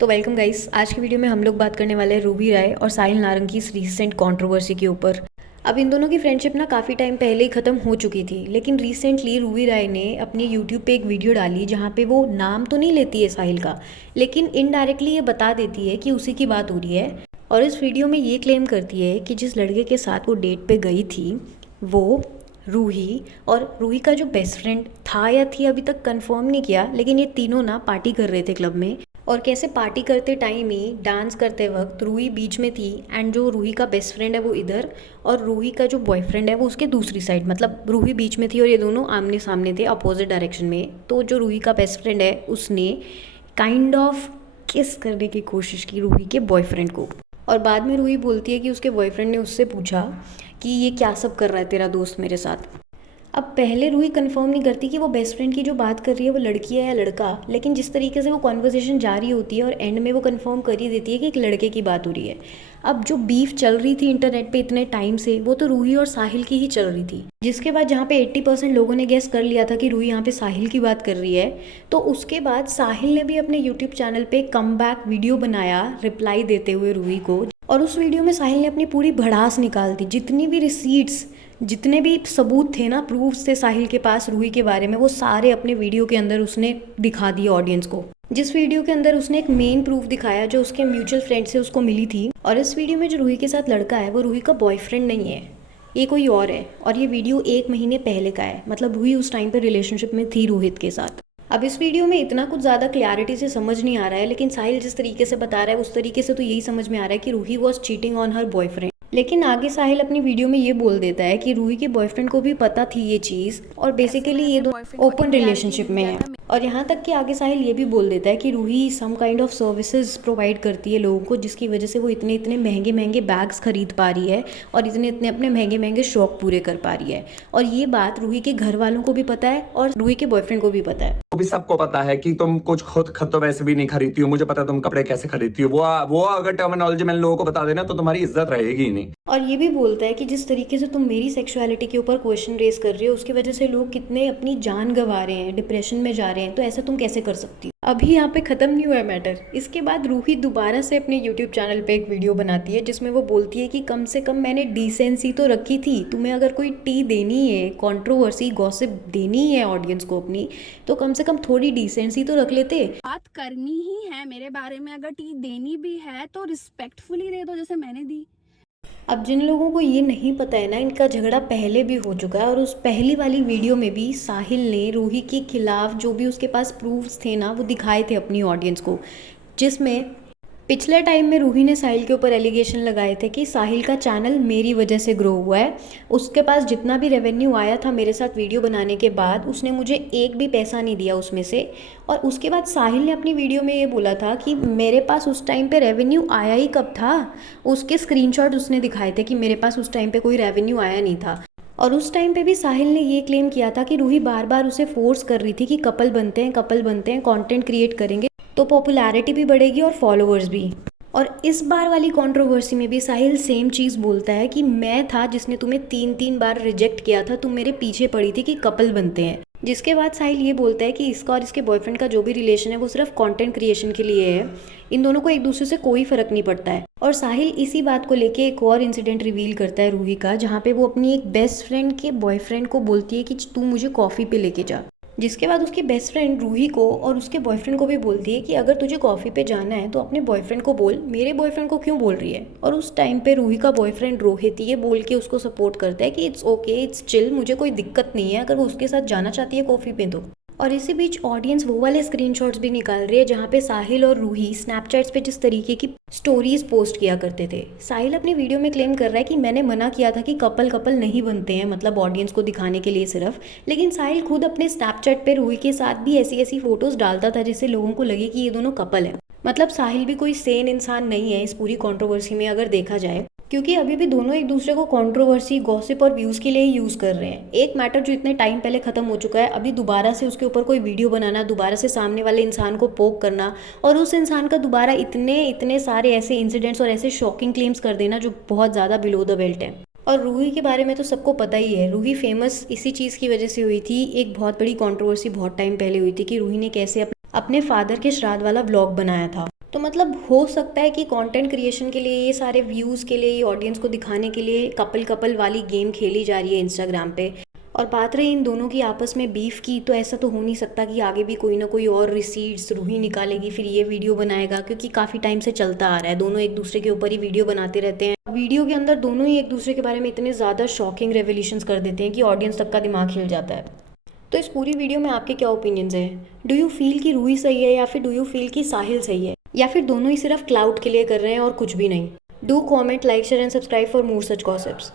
तो welcome guys. आज की वीडियो में हम लोग बात करने वाले हैं रूबी राय और साहिल नारंग की इस रीसेंट कंट्रोवर्सी के ऊपर। अब इन दोनों की फ्रेंडशिप ना काफ़ी टाइम पहले ही ख़त्म हो चुकी थी, लेकिन रिसेंटली रूबी राय ने अपनी यूट्यूब पे एक वीडियो डाली जहाँ पे वो नाम तो नहीं लेती है साहिल का, लेकिन इनडायरेक्टली ये बता देती है कि उसी की बात हो रही है। और इस वीडियो में ये क्लेम करती है कि जिस लड़के के साथ वो डेट पे गई थी वो रूही, और रूही का जो बेस्ट फ्रेंड था या थी अभी तक कंफर्म नहीं किया, लेकिन ये तीनों ना पार्टी कर रहे थे क्लब में। और कैसे पार्टी करते टाइम ही डांस करते वक्त रूही बीच में थी एंड जो रूही का बेस्ट फ्रेंड है वो इधर और रूही का जो बॉयफ्रेंड है वो उसके दूसरी साइड, मतलब रूही बीच में थी और ये दोनों आमने सामने थे अपोजिट डायरेक्शन में। तो जो रूही का बेस्ट फ्रेंड है उसने काइंड ऑफ किस करने की कोशिश की रूही के बॉयफ्रेंड को। और बाद में रूही बोलती है कि उसके बॉयफ्रेंड ने उससे पूछा कि ये क्या सब कर रहा है तेरा दोस्त मेरे साथ। अब पहले रूही कंफर्म नहीं करती कि वो बेस्ट फ्रेंड की जो बात कर रही है वो लड़की है या लड़का, लेकिन जिस तरीके से वो कॉन्वर्सेशन जारी होती है और एंड में वो कंफर्म कर ही देती है कि एक लड़के की बात हो रही है। अब जो बीफ चल रही थी इंटरनेट पे इतने टाइम से वो तो रूही और साहिल की ही चल रही थी, जिसके बाद जहाँ पे 80% लोगों ने गेस कर लिया था कि रूही यहाँ पे साहिल की बात कर रही है, तो उसके बाद साहिल ने भी अपने यूट्यूब चैनल पे कम बैक वीडियो बनाया रिप्लाई देते हुए रूही को। और उस वीडियो में साहिल ने अपनी पूरी भड़ास निकाल दी, जितनी भी रिसीट्स जितने भी सबूत थे ना, प्रूफ्स थे साहिल के पास रूही के बारे में, वो सारे अपने वीडियो के अंदर उसने दिखा दिए ऑडियंस को। जिस वीडियो के अंदर उसने एक मेन प्रूफ दिखाया जो उसके म्यूचुअल फ्रेंड से उसको मिली थी। और इस वीडियो में जो रूही के साथ लड़का है वो रूही का बॉयफ्रेंड नहीं है, ये कोई और है। और ये वीडियो 1 महीने पहले का है, मतलब रूही उस टाइम पर रिलेशनशिप में थी रोहित के साथ। अब इस वीडियो में इतना कुछ ज़्यादा क्लैरिटी से समझ नहीं आ रहा है, लेकिन साहिल जिस तरीके से बता रहा है उस तरीके से तो यही समझ में आ रहा है कि Ruhi was cheating on her boyfriend. लेकिन आगे साहिल अपनी वीडियो में ये बोल देता है कि रूही के बॉयफ्रेंड को भी पता थी ये चीज़ और बेसिकली ये दो ओपन रिलेशनशिप में है। और यहाँ तक कि आगे साहिल ये भी बोल देता है कि Ruhi some kind of services provide करती है लोगों को, जिसकी वजह से वो इतने इतने महंगे महंगे बैग्स खरीद पा रही है और इतने इतने अपने महंगे महंगे शौक पूरे कर पा रही है। और ये बात रूही के घर वालों को भी पता है और रूही के बॉयफ्रेंड को भी पता है। भी सबको पता है कि तुम कुछ खुद तो वैसे भी नहीं खरीदती हो। मुझे पता है तुम कपड़े कैसे खरीदती हो। वो अगर टर्मिनोलॉजी मैंने लोगों को बता देना तो तुम्हारी इज्जत रहेगी ही नहीं। और ये भी बोलता है कि जिस तरीके से तुम मेरी सेक्सुअलिटी के ऊपर क्वेश्चन रेज कर रहे हो उसकी वजह से लोग कितने अपनी जान गंवा रहे हैं, डिप्रेशन में जा रहे हैं, तो ऐसा तुम कैसे कर सकती हो। अभी यहाँ पे ख़त्म नहीं हुआ है मैटर। इसके बाद रूही दोबारा से अपने यूट्यूब चैनल पे एक वीडियो बनाती है जिसमें वो बोलती है कि कम से कम मैंने डिसेंसी तो रखी थी, तुम्हें अगर कोई टी देनी है, कंट्रोवर्सी गॉसिप देनी है ऑडियंस को अपनी, तो कम से कम थोड़ी डिसेंसी तो रख लेते। बात करनी ही है मेरे बारे में, अगर टी देनी भी है तो रिस्पेक्टफुली दे दो जैसे मैंने दी। अब जिन लोगों को ये नहीं पता है ना, इनका झगड़ा पहले भी हो चुका है और उस पहली वाली वीडियो में भी साहिल ने रूही के खिलाफ जो भी उसके पास प्रूफ्स थे ना वो दिखाए थे अपनी ऑडियंस को, जिसमें पिछले टाइम में रूही ने साहिल के ऊपर एलिगेशन लगाए थे कि साहिल का चैनल मेरी वजह से ग्रो हुआ है, उसके पास जितना भी रेवेन्यू आया था मेरे साथ वीडियो बनाने के बाद उसने मुझे एक भी पैसा नहीं दिया उसमें से। और उसके बाद साहिल ने अपनी वीडियो में ये बोला था कि मेरे पास उस टाइम पे रेवेन्यू आया ही कब था, उसके स्क्रीनशॉट उसने दिखाए थे कि मेरे पास उस टाइम पे कोई रेवेन्यू आया नहीं था। और उस टाइम पे भी साहिल ने ये क्लेम किया था कि रूही बार बार उसे फोर्स कर रही थी कि कपल बनते हैं कंटेंट क्रिएट करेंगे तो पॉपुलैरिटी भी बढ़ेगी और फॉलोअर्स भी। और इस बार वाली कंट्रोवर्सी में भी साहिल सेम चीज़ बोलता है कि मैं था जिसने तुम्हें 3 बार रिजेक्ट किया था, तुम मेरे पीछे पड़ी थी कि कपल बनते हैं। जिसके बाद साहिल ये बोलता है कि इसका और इसके बॉयफ्रेंड का जो भी रिलेशन है वो सिर्फ कंटेंट क्रिएशन के लिए है, इन दोनों को एक दूसरे से कोई फर्क नहीं पड़ता है। और साहिल इसी बात को लेके एक और इंसिडेंट रिवील करता है रूही का, जहाँ पे वो अपनी एक बेस्ट फ्रेंड के बॉयफ्रेंड को बोलती है कि तू मुझे कॉफ़ी पे लेके जा। जिसके बाद उसकी बेस्ट फ्रेंड रूही को और उसके बॉयफ्रेंड को भी बोलती है कि अगर तुझे कॉफ़ी पे जाना है तो अपने बॉयफ्रेंड को बोल, मेरे बॉयफ्रेंड को क्यों बोल रही है। और उस टाइम पे रूही का बॉयफ्रेंड रोहित ये बोल के उसको सपोर्ट करता है कि इट्स ओके, इट्स चिल, मुझे कोई दिक्कत नहीं है अगर वो उसके साथ जाना चाहती है कॉफ़ी पे तो। और इसी बीच ऑडियंस वो वाले स्क्रीनशॉट्स भी निकाल रही है जहाँ पे साहिल और रूही स्नैपचैट्स पे जिस तरीके की स्टोरीज पोस्ट किया करते थे। साहिल अपनी वीडियो में क्लेम कर रहा है कि मैंने मना किया था कि कपल नहीं बनते हैं, मतलब ऑडियंस को दिखाने के लिए सिर्फ, लेकिन साहिल खुद अपने स्नैपचैट पे रूही के साथ भी ऐसी ऐसी फोटोज डालता था जिससे लोगों को लगे कि ये दोनों कपल है। मतलब साहिल भी कोई सेन इंसान नहीं है इस पूरी कंट्रोवर्सी में अगर देखा जाए, क्योंकि अभी भी दोनों एक दूसरे को कंट्रोवर्सी गॉसिप और व्यूज़ के लिए ही यूज़ कर रहे हैं। एक मैटर जो इतने टाइम पहले ख़त्म हो चुका है, अभी दोबारा से उसके ऊपर कोई वीडियो बनाना, दोबारा से सामने वाले इंसान को पोक करना और उस इंसान का दोबारा इतने इतने सारे ऐसे इंसिडेंट्स और ऐसे शॉकिंग क्लेम्स कर देना जो बहुत ज़्यादा बिलो द बेल्ट है। और रूही के बारे में तो सबको पता ही है, रूही फेमस इसी चीज़ की वजह से हुई थी। एक बहुत बड़ी कंट्रोवर्सी बहुत टाइम पहले हुई थी कि रूही ने कैसे अपने फादर के श्राद्ध वाला व्लॉग बनाया था तो मतलब हो सकता है कि कंटेंट क्रिएशन के लिए, ये सारे व्यूज़ के लिए, ये ऑडियंस को दिखाने के लिए कपल कपल वाली गेम खेली जा रही है इंस्टाग्राम पे। और बात रही इन दोनों की आपस में बीफ की, तो ऐसा तो हो नहीं सकता कि आगे भी कोई ना कोई और रिसीट्स रूही निकालेगी फिर ये वीडियो बनाएगा, क्योंकि काफ़ी टाइम से चलता आ रहा है, दोनों एक दूसरे के ऊपर ही वीडियो बनाते रहते हैं। वीडियो के अंदर दोनों ही एक दूसरे के बारे में इतने ज़्यादा शॉकिंग रेवलेशंस कर देते हैं कि ऑडियंस तक का दिमाग हिल जाता है। तो इस पूरी वीडियो में आपके क्या ओपिनियंस हैं? डू यू फील कि रूही सही है, या फिर डू यू फील कि साहिल सही है, या फिर दोनों ही सिर्फ क्लाउड के लिए कर रहे हैं और कुछ भी नहीं? Do comment, like, share and subscribe for more such gossips.